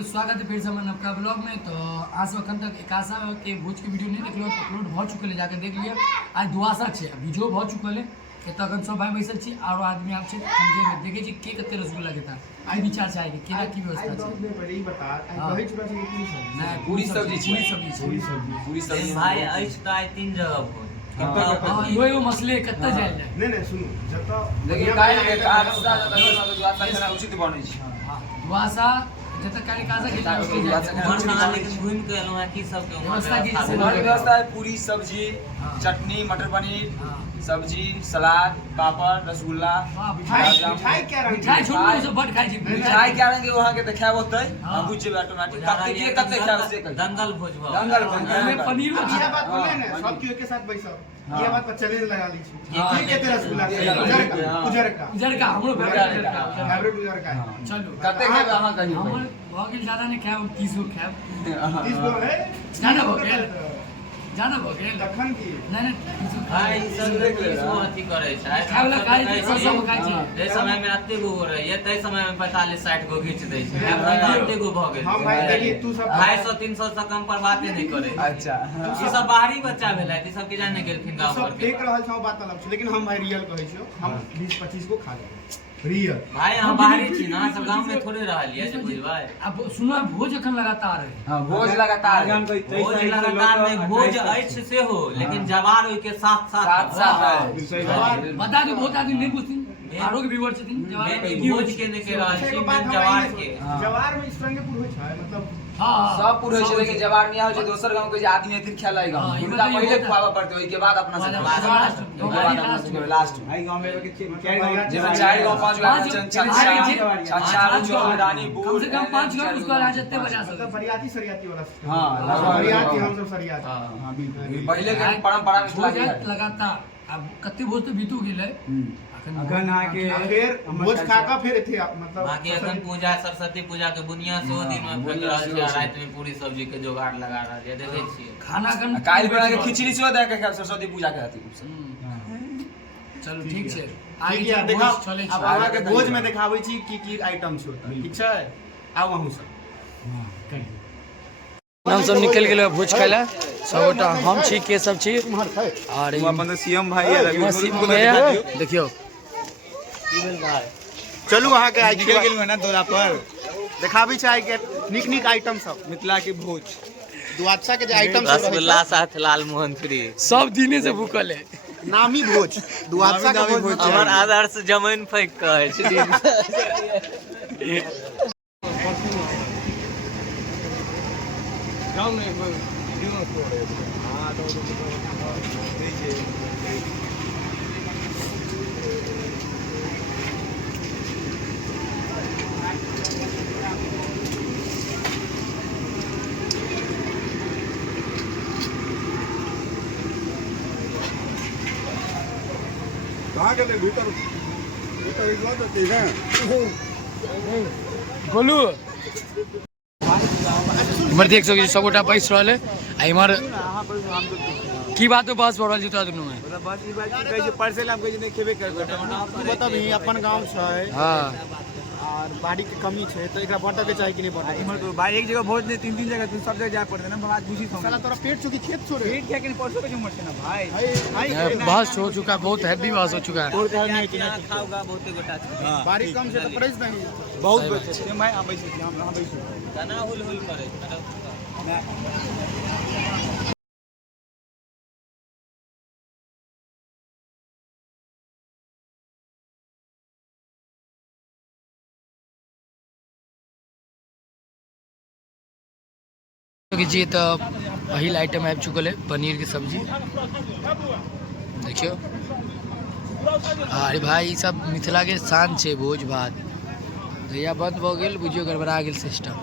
लोग स्वागत है फिर से हमारे नवका ब्लॉग में। तो आज वक्त तक एक आशा के भोज के वीडियो नहीं देख लो, अपलोड बहुत चुकल जाकर देख लिया। आज दुआशा छे वीडियो बहुत चुकल है तखन सब भाई बैसल छी और आदमी आप छे देखे छी के कते रसगुल्ला लेता आई विचार चाहे केरा की व्यवस्था छे बड़ी बता दही चूड़ा से की सब नहीं पूरी सब्जी पूरी सब्जी भाई ऐस तो आई 3 जगह पर यो मसले कत्ते जाय नहीं सुनो जत देखिए काहे के आस्था जत उचित बनै छै दुआशा जत काली काजा के घर बना लेकिन घूम के एलो है की सब के व्यवस्था की व्यवस्था है पूरी सब्जी चटनी मटर पनीर सब्जी सलाद पापड़ रसगुल्ला मिठाई क्या रंग मिठाई छोड़ से बड़ खाई छी मिठाई क्या रंग के वहां के देखाब होतै हम बुझ जेबै ऑटोमेटिक कते के कते खाब से कहि दंगल भोज भा दंगल भोज पनीर ये बात बोले ना सब क्यों के साथ बैठो ये बात पर चैलेंज लगा ली छी ये केते रसगुल्ला उजर का हमरो फेवरेट उजर का चलो कते खाब अहां कहियो हमर भगल ज्यादा नहीं खाब 30 गो खाब 30 गो है ज्यादा भगल जाना भगल दखन की नहीं भाई सब इसको अथी करे छै खावला खाई सब खाई छी जे समय में अत्ते गो हो रही है तै समय में 45 60 गो घिच दै छै हमरा अत्ते गो भ गेल हम भाई देखिए तू सब 250 300 से कम पर बाते नहीं करे अच्छा ई सब बाहरी बच्चा भेलै ई सब के जाने गेलखिन गांव सब पर के देख रहल छौ बात अलग छै लेकिन हम भाई रियल कहै छियो हम 20 25 गो खा लेब रियल भाई हम बाहरी छी ना सब गांव में थोड़े रहलिए जे बुझबै अब सुनो भोज अखन लगातार है हां भोज लगातार भोज लगातार में भोज अछि से हो लेकिन जवार ओइ के साथ साथ है बता दो बहुत आदमी नहीं पूछती आरो के व्यूअर छथिन मेन भोज के ने के रहल छी मेन जवार के जवार में स्ट्रंगपुर होइ छै मतलब हां सब पूरा छै लेकिन जवार में आउ छै दोसर गांव के जे आदमी एथिन खेलाई गांव उनका पहले खुआबा पड़ते ओइ के बाद अपना से लास्ट भाई गांव में के चार जे चार गांव पांच गांव रानी कम से कम 5 गांव उसको आ जाते बजा सकते मतलब बरियाती सरियाती वाला हां बरियाती हम सब सरियाती हां बिल्कुल पहले के परंपरा में भोज लगातार अब कते भोज तो बीतू गेलै अखन आके फिर भोज खा का फिर थे मतलब बाकी अखन पूजा सरस्वती पूजा के बुनिया से ओ दिन में फेक रहल छी रात में पूरी सब्जी के जुगाड़ लगा रहल छै देखे छियै खाना कन काल बना के खिचड़ी सेहो दे के खाब सरस्वती पूजा के हती चलो ठीक छै आगे देखा अब आगा के भोज में देखाबै छी की आइटम छै ठीक छै आउ अहू सब हम सब निकल गेल भोज खाय ला सबटा हम छी के सब छी और अपन सीएम भाई है देखियो चलू अहाँ के निकल गेल ना दौरा पर देखाबै छै आइ के निक निक आइटम सब मिथिला के भोज दुआदशा के जे आइटम सब रसगुल्ला साथ लाल मोहन फ्री सब दिने से भूखल है नामी भोज दुआदशा का भोज हमर आदर्श जमीन फेंक कहै छै गांव में वीडियो छोड़े हां तो देखिए कहां के भीतर भीतर इला तो ठीक है गोलू इमर देख सकै छी सबटा बैस रहल है इमर की बात बस बढ़ रहल छै तोरा दुनू में मतलब बात ई बात कहै छै पार्सल हम कहै छै नहीं खेबे करबै तू बताबी अपन गांव छै हां और बाड़ी के कमी छै तो एकरा बांटे के चाही कि नहीं बांटे इमर तो भाई एक जगह भोज नहीं तीन तीन जगह तू सब जगह जाय पड़ते ना बात बुझी साला तोरा पेट चुकी खेत छोड़े पेट क्या कि परसों के उम्र छै ना भाई बहस हो चुका बहुत हैवी बहस हो चुका है और क्या नहीं कि खाऊगा बहुते गोटा छै बाड़ी कम छै तो प्राइस नहीं बहुत बेचे मैं आबै छी हम आबै छी तना हुल हुल करे जी तो पहिल आइटम आबि चुकल है पनीर की सब्जी देखियो अरे भाई सब मिथिला के शान छै भोज भात जहिया बंद भ गेल बुझियो गड़बड़ा गेल सिस्टम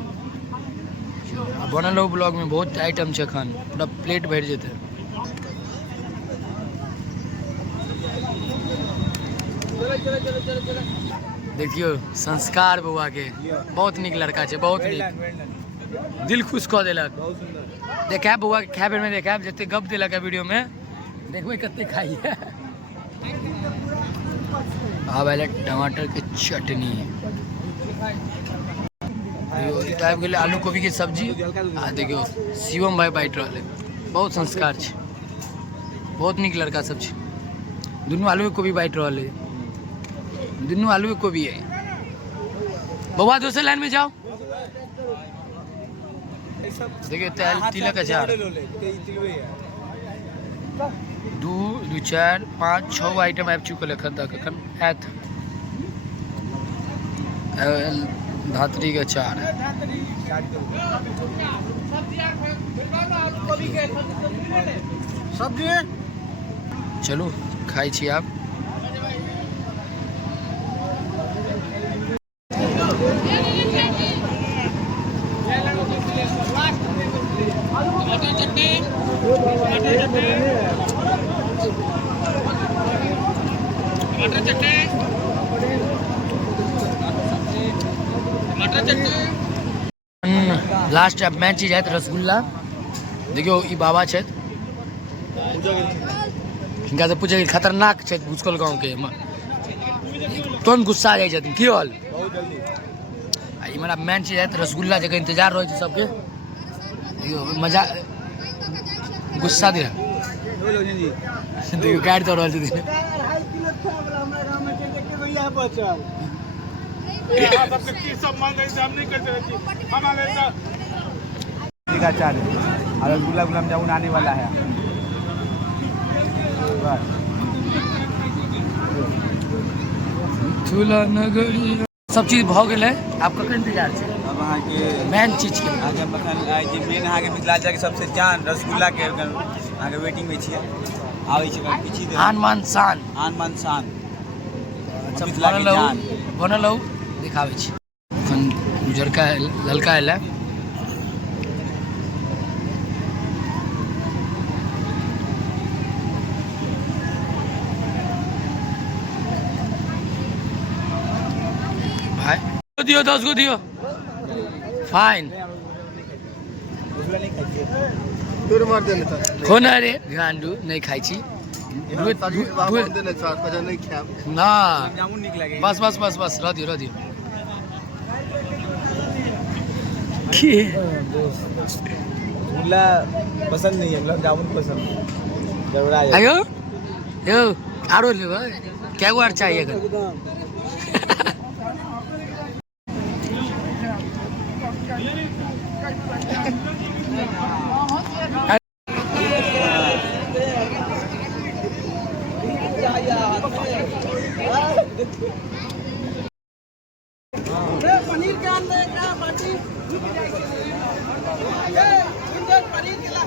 बनल हो ब्लॉग में बहुत आइटम छै एखन पूरा प्लेट भरि जेतै देखियो संस्कार बउआ के बहुत नीक लड़का छै बहुत नीक दिल खुश कऽ देलक देखा बउआ के खाय बेर में देखा जते गप देलक है वीडियो में देखबै कते खाइए अब टमाटर के चटनी आबि गेलै आलू कोबी के सब्जी आ देखियो शिवम भाई बाइट रहले बहुत संस्कार छै बहुत नीक लड़का सब छै दुनू आलू कोबी बाइट रहले दुनू आलू कोबी है बउआ दूसरे लाइन में जाओ देखिए तिलक अचार 2 2 4 5 6 आइटम आबि चुकल एखन तक एखन आयत धात्री के अचार सब्जी चलू खाई छी आप लास्ट मेन चीज है रसगुल्ला देखियो ई बाबा छै हिनका से पूछे खतरनाक छै भुजकल गाँव के तुरंत गुस्सा आ जाइ छथिन की हाल हमारा मेन चीज है रसगुल्ला जगह इंतजार रहे छै सबके मजा गुस्सा दे देखियो गाड़ी तो रहल छथिन चार और रसगुल्ला गुलाब जामुन आने वाला है झूला नगरी सब चीज भ गेलै आप कखन इंतजार छै अब अहाँ के मेन चीज के आगे मखन आइ जे मेन अहाँ के मिथिलांचल के सबसे जान रसगुल्ला के अहाँ के वेटिंग में छियै आबै छै किछि दे आन मान शान मिथिला के जान बनल हूँ दिखाबै छी एखन उजरका ललका एलै भाई दियो 10 गो दियो फाइन तोर मार देने त कोना रे गांडू नहीं खाई छी ना जामुन निक लागे बस बस बस बस रह दियो झूला पसंद नहीं है मतलब जामुन पसंद जरूरा आयो यो आरो लेबो क्या गो आर चाहिए अगर पनीर के अंदर क्या बाटी पनीर के ला